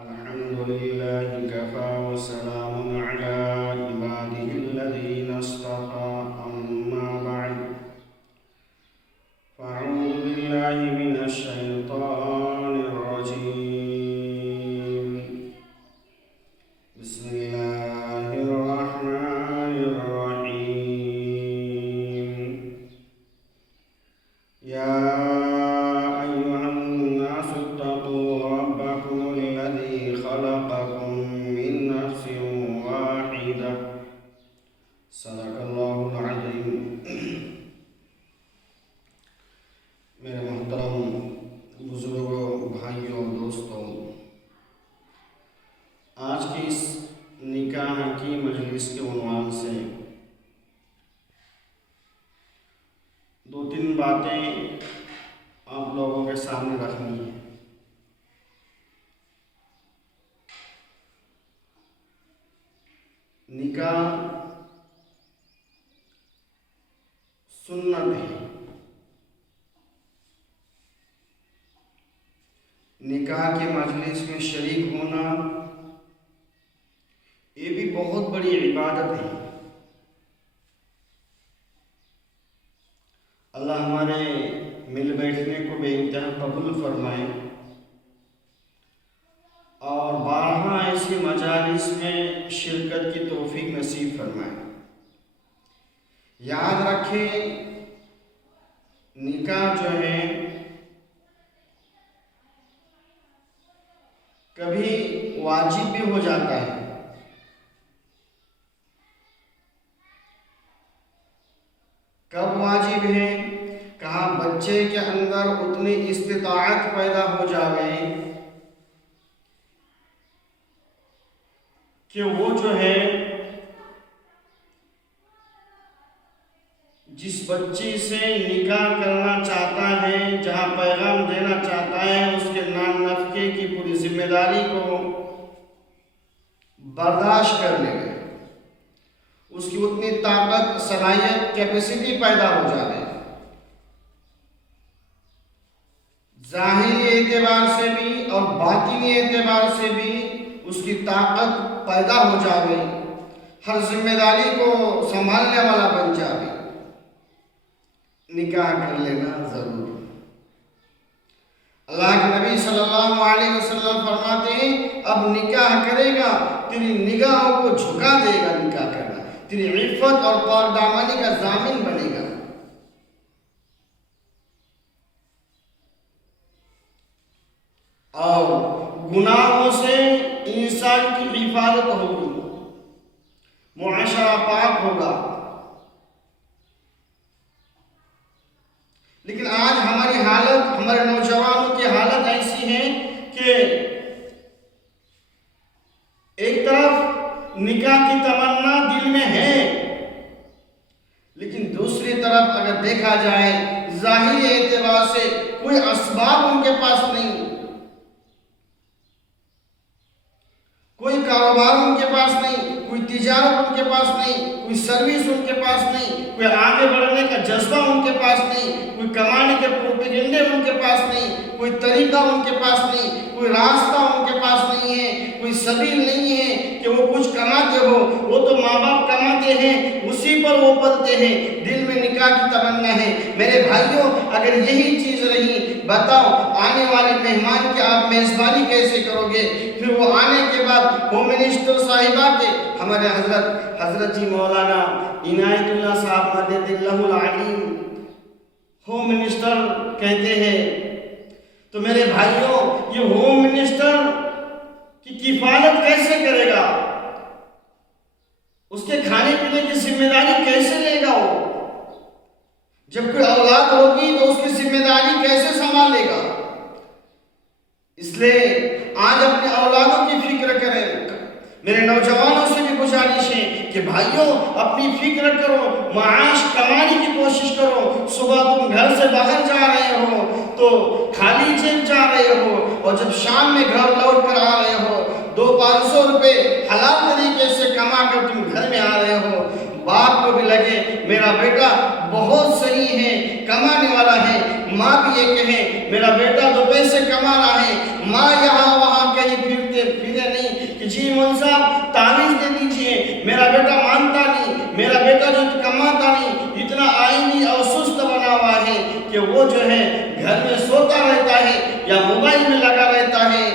الحمد لله كفى وسلام على عباده الذين اصطفى أما بعد فأعوذ بالله من الشيطان الرجيم بسم الله الرحمن الرحيم يا أيها الناس اتقوا ربكم الذي خلقكم من نفس واحدة صدق الله العظيم میرے محترم بزرگوں، بھائیوں، دوستوں، آج کی اس نکاح کی مجلس کے عنوان سے دو تین باتیں آپ لوگوں کے سامنے رکھنی ہیں۔ نکاح سنت ہے۔ نکاح کی مجلس میں شریک ہونا یہ بھی بہت بڑی عبادت ہے۔ اللہ ہمارے مل بیٹھنے کو بے انتہا قبول فرمائے اور بارہا ایسی مجالس میں شرکت کی توفیق نصیب فرمائے۔ یاد رکھیں، نکاح جو ہے کبھی واجب بھی ہو جاتا ہے، کب واجب ہے؟ کہا بچے کے اندر اتنی استطاعت پیدا ہو جائے کہ وہ جو ہے جس بچی سے نکاح کرنا چاہتا ہے، جہاں پیغام دینا چاہتا ہے، اس کے نان نفقے کی پوری ذمہ داری کو برداشت کر لے گا، اس کی اتنی طاقت، صلاحیت، کیپیسٹی پیدا ہو جائے، ظاہری اعتبار سے بھی اور باطنی اعتبار سے بھی اس کی طاقت پیدا ہو جائے، ہر ذمہ داری کو سنبھالنے والا بن جائے، نکاح کر لینا ضرور۔ اللہ کے نبی صلی اللہ علیہ وسلم فرماتے ہیں اب نکاح کرے گا تیری نگاہوں کو جھکا دے گا، نکاح کرنا تیری عفت اور پاکدامنی کا ضامن بنے گا۔ اور گناہوں سے انسان کی حفاظت ہوگی، معاشرہ پاک ہوگا۔ لیکن آج ہماری حالت، ہمارے نوجوانوں کی حالت ایسی ہے کہ ایک طرف نکاح کی تمنا دل میں ہے، لیکن دوسری طرف اگر دیکھا جائے ظاہری اعتبار سے کوئی اسباب ان کے پاس نہیں، کوئی کاروبار ان کے پاس نہیں، کوئی تجارت ان کے پاس نہیں، کوئی سروس ان کے پاس نہیں، کوئی آگے بڑھنے کا جذبہ ان کے پاس نہیں، کوئی کمانے کے پروپیگنڈے ان کے پاس نہیں، کوئی طریقہ ان کے پاس نہیں، کوئی راستہ ان کے پاس نہیں ہے، کوئی سبیل نہیں ہے کہ وہ کچھ کماتے ہو۔ وہ تو ماں باپ کماتے ہیں، اسی پر وہ پلتے ہیں، دل میں نکاح کی تمنا ہے۔ میرے بھائیوں، اگر یہی چیز رہی، بتاؤ آنے والے مہمان کی آپ میزبانی کیسے کرو گے؟ پھر وہ آنے کے بعد ہوم منسٹر صاحبہ کے، ہمارے حضرت جی مولانا عنایت اللہ صاحب مدد اللہ العلیم ہوم منسٹر کہتے ہیں، تو میرے بھائیوں یہ ہوم منسٹر کی کفالت کیسے کرے گا؟ اس کے کھانے پینے کی ذمہ داری کیسے لے گا؟ وہ جب کوئی اولاد ہوگی تو اس کی ذمہ داری کیسے سنبھالے گا؟ اس لیے آج اپنے اولادوں کی فکر کریں۔ میرے نوجوانوں سے بھی گزارش ہے کہ بھائیوں اپنی فکر کرو، معاش کمانے کی کوشش کرو۔ صبح تم گھر سے باہر جا رہے ہو تو خالی جیب جا رہے ہو، اور جب شام میں گھر لوٹ کر آ رہے ہو 200-500 روپے حلال طریقے سے کما کر تم گھر میں آ رہے ہو، باپ کو بھی لگے میرا بیٹا بہت صحیح ہے، کمانے والا ہے، ماں بھی یہ کہے میرا بیٹا 2 پیسے کما رہا ہے، ماں یہاں وہاں کہیں جی مول صاحب تعویذ دے دیجئے، میرا بیٹا مانتا نہیں، میرا بیٹا جو کماتا نہیں، اتنا آئینی اور سست بنا ہوا ہے کہ وہ جو ہے گھر میں سوتا رہتا ہے یا موبائل میں لگا رہتا ہے۔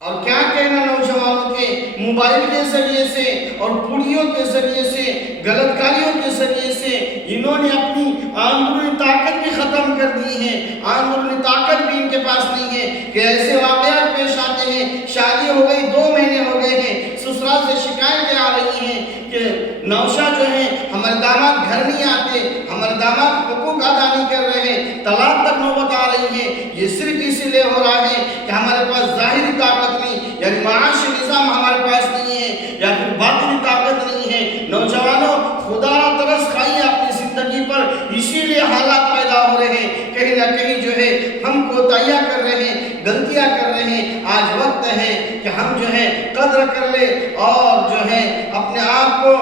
اور کیا کہنا نوجوانوں کے موبائل کے ذریعے سے اور پوڑیوں کے ذریعے سے، غلط کاریوں کے ذریعے سے انہوں نے اپنی اندرونی طاقت بھی ختم کر دی ہے، اندرونی طاقت بھی ان کے پاس نہیں ہے کہ ایسے واقعات پیش آتے ہیں، شادی ہو گئی 2 مہینے ہو گئے ہیں، سسرال سے شکایتیں آ رہی ہیں کہ نوشا جو ہے ہمارے داماد گھر نہیں آتے، ہمارے داماد حقوق ادا نہیں کر رہے ہیں، طلاق تک نوبت آ رہی ہے۔ یہ صرف اسی لیے ہو رہا ہے کہ ہمارے پاس ظاہری طاقت نہیں، یعنی معاشی نظام ہمارے پاس نہیں ہے، یا پھر باطنی طاقت نہیں ہے۔ نوجوانوں خدا ترس کھائیے اپنی زندگی پر، اسی لیے حالات پیدا ہو رہے ہیں، کہیں نہ کہیں جو ہے ہم کوتاہیاں کر رہے ہیں، غلطیاں کر رہے ہیں۔ آج وقت ہے کہ ہم جو ہے قدر کر لے اور جو ہے اپنے آپ کو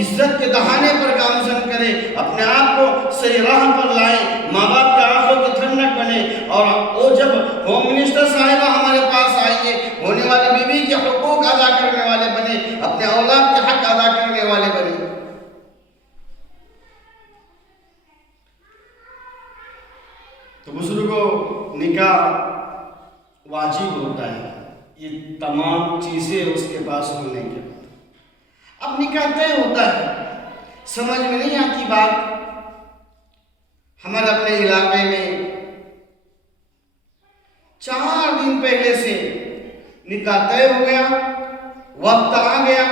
عزت کے دہانے پر گامزن کریں، اپنے آپ کو صحیح راہ پر لائیں، ماں باپ کے آنکھوں کی ٹھنڈک بنے۔ اور وہ جب ہوم منسٹر صاحبہ ہمارے پاس آئیے، ہونے والی بیوی کے حقوق ادا کرنے والے بنے، اپنے اولاد کے حق ادا کرنے والے بنے۔ تو بزرگوں، نکاح واجب ہوتا ہے، یہ تمام چیزیں اس کے پاس ہونے کے بعد اب نکاح طے ہوتا ہے۔ سمجھ میں نہیں آتی بات، ہمارے اپنے علاقے میں 4 دن پہلے سے نکاح طے ہو گیا، وقت آ گیا،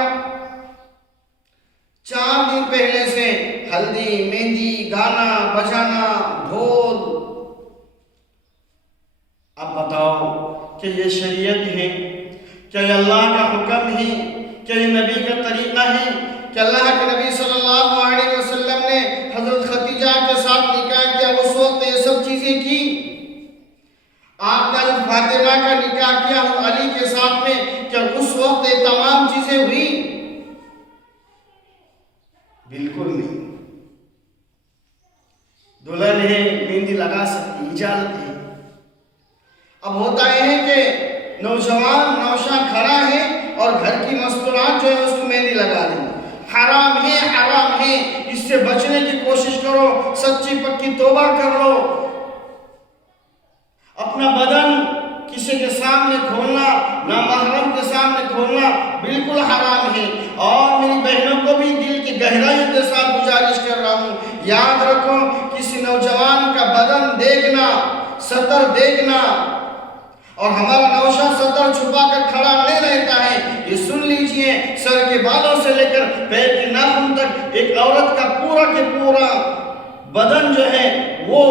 4 دن پہلے سے ہلدی، مہندی، گانا بجانا، ڈھول۔ اب بتاؤ کہ یہ شریعت ہے؟ کیا یہ اللہ کا حکم ہے؟ کیا یہ نبی کا طریقہ ہے؟ کہ اللہ کے نبی صلی اللہ علیہ وسلم نے حضرت خدیجہ کے ساتھ نکاح کیا، اس وقت یہ سب چیزیں کی؟ آپ کا حضرت فاطمہ کا نکاح کیا علی کے ساتھ میں، کیا اس وقت یہ تمام چیزیں ہوئی؟ بالکل نہیں۔ دلہن ہے، مہندی لگا سکتی، اجازت ہے۔ اب ہوتا ہے کہ نوجوان نوشا کھڑا ہے اور گھر کی مستورات جو ہے اس کو مہندی لگا دیں، حرام ہے، حرام ہے، اس سے بچنے کی کوشش کرو، سچی پکی توبہ کر لو۔ اپنا بدن کسی کے سامنے کھولنا، نامحرم کے سامنے کھولنا بالکل حرام ہے۔ اور میری بہنوں کو بھی دل کی گہرائیوں کے ساتھ گزارش کر رہا ہوں، یاد رکھو کسی نوجوان کا بدن دیکھنا، سطر دیکھنا، اور ہمارا نوشا سطر چھپا کر کھڑا نہیں رہتا ہے۔ یہ سن لیجئے، سر کے بالوں سے لے کر پیر کے ناخن تک ایک عورت کا پورا کے پورا بدن جو ہے وہ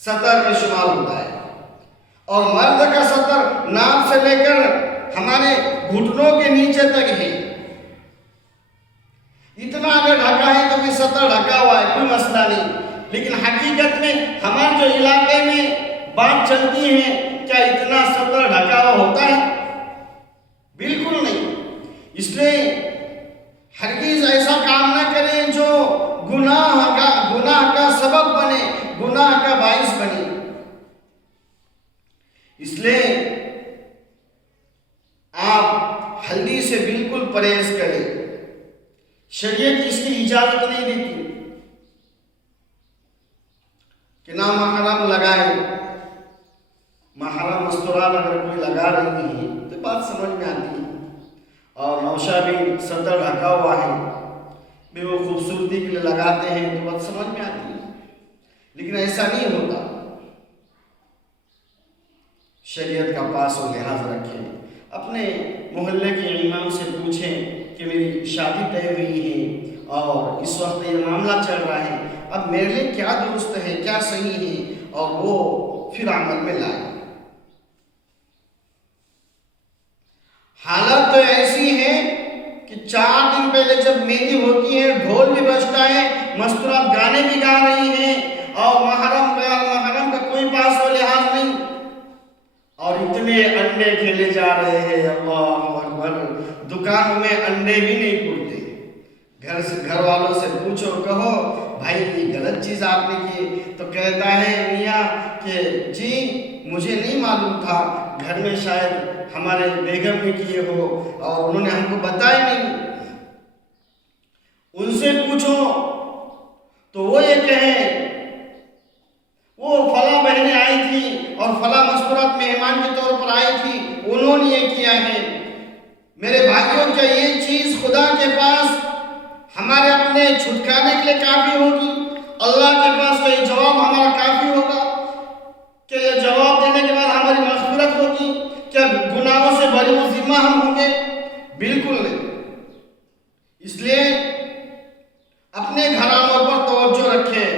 سطر میں شمار ہوتا ہے، اور مرد کا سطر ناک سے لے کر ہمارے گھٹنوں کے نیچے تک ہے۔ اتنا اگر ڈھکا ہے تو بھی سطر ڈھکا ہوا ہے، کوئی مسئلہ نہیں۔ لیکن حقیقت میں ہمارے جو علاقے میں بات چلتی ہے، کیا اتنا سطر ڈھکا ہوا ہوتا ہے؟ بالکل نہیں۔ اس لیے ہرگز ایسا کام نہ کریں جو گناہ کا سبب بنے، گناہ کا باعث بنے۔ اس لیے آپ ہلدی سے بالکل پرہیز کریں، شریعت اس کی اجازت نہیں دیتی کہ نامحرم لگائے۔ محرم مستورات اگر کوئی لگا رہی ہے تو بات سمجھ میں آتی ہے، اور نوشا بھی سطر ڈھکا ہوا ہے، بھی وہ خوبصورتی کے لیے لگاتے ہیں تو بات سمجھ میں آتی ہے، لیکن ایسا نہیں ہوتا۔ شریعت کا پاس و لحاظ رکھیں، اپنے محلے کے امام سے پوچھیں کہ میری شادی طے ہوئی ہے اور اس وقت یہ معاملہ چل رہا ہے، اب میرے لیے کیا درست ہے، کیا صحیح ہے، اور وہ پھر عمل میں لائیں۔ حالت تو ایسی ہے کہ 4 دن پہلے جب مہندی ہوتی ہے، ڈھول بھی بجتا ہے، مستورات گانے بھی گا رہی ہیں، اور محرم کا کوئی پاس و لحاظ نہیں، اور اتنے انڈے کھیلے جا رہے ہیں، اللہ اکبر۔ دکانوں میں انڈے بھی نہیں پھولتے، گھر والوں سے پوچھو، کہو بھائی یہ غلط چیز آپ نے کی، تو کہتا ہے میاں کہ جی مجھے نہیں معلوم تھا، گھر میں شاید ہمارے بیگم نے کیے ہو اور انہوں نے ہم کو بتایا نہیں، ان سے پوچھو تو وہ یہ کہیں وہ فلاں بہنیں آئی تھی اور فلاں مستورات مہمان کے طور پر آئی تھی، انہوں نے یہ کیا ہے۔ میرے بھائیوں، کیا یہ چیز خدا کے پاس ہمارے اپنے چھٹکانے کے لیے کافی ہوگی؟ اللہ کے پاس کیا یہ جواب ہمارا کافی ہوگا؟ کیا یہ جواب دینے کے بعد ہماری مغفرت ہوگی؟ کیا گناہوں سے بری و ذمہ ہم ہوں گے؟ بالکل نہیں۔ اس لیے اپنے گھرانوں پر توجہ رکھیں،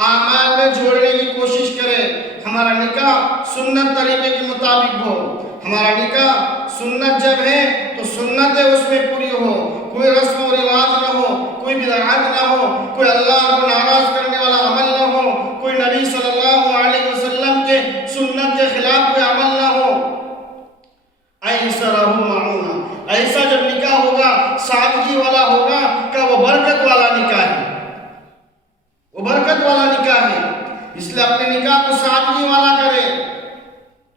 اعمال میں جوڑنے کی کوشش کریں۔ ہمارا نکاح سنت طریقے کے مطابق ہو، ہمارا نکاح سنت جب ہے تو سنتیں اس میں پوری ہو، کوئی رسم و رواج نہ ہو، کوئی بدعات نہ ہو، کوئی اللہ کو ناراض کرنے والا عمل نہ ہو، کوئی نبی صلی اللہ علیہ وسلم کے سنت کے خلاف کوئی عمل نہ ہو۔ ایسرہ معونہ، ایسا جب نکاح ہوگا سادگی والا ہوگا کہ وہ برکت والا نکاح ہے، وہ برکت والا نکاح ہے۔ اس لیے اپنے نکاح کو سادگی والا کرے۔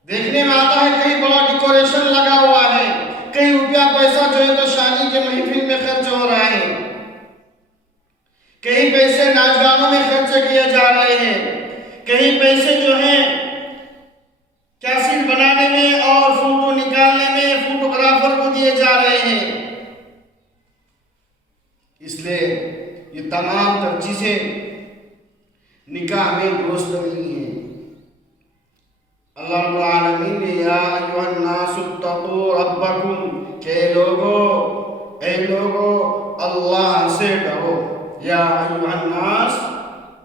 دیکھنے میں آتا ہے کہیں بڑا ڈیکوریشن لگا ہوا ہے، کہیں روپیہ پیسہ جو ہے تو شادی کے محفل میں خرچ ہو رہا ہے، کہیں پیسے ناچ گانوں میں خرچ کیے جا رہے ہیں، کہیں پیسے جو ہیں کیسٹ بنانے میں اور فوٹو نکالنے میں فوٹوگرافر کو دیے جا رہے ہیں۔ اس لیے یہ تمام تر چیزیں نکاح میں درست نہیں ہیں۔ اللہ رب العالمین نے یا ایھا الناس اتقوا ربکم، کہ اے لوگو اللہ سے ڈرو۔ یا ایھا الناس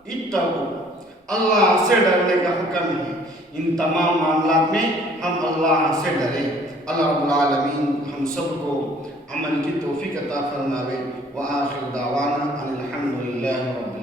اتقوا، اللہ سے ڈرنے کا حکم ہے۔ ان تمام معاملات میں ہم اللہ سے ڈریں۔ اللہ رب العالمین ہم سب کو عمل کی توفیق عطا فرماوے۔ وآخر دعوانا ان الحمد للہ رب العالمین۔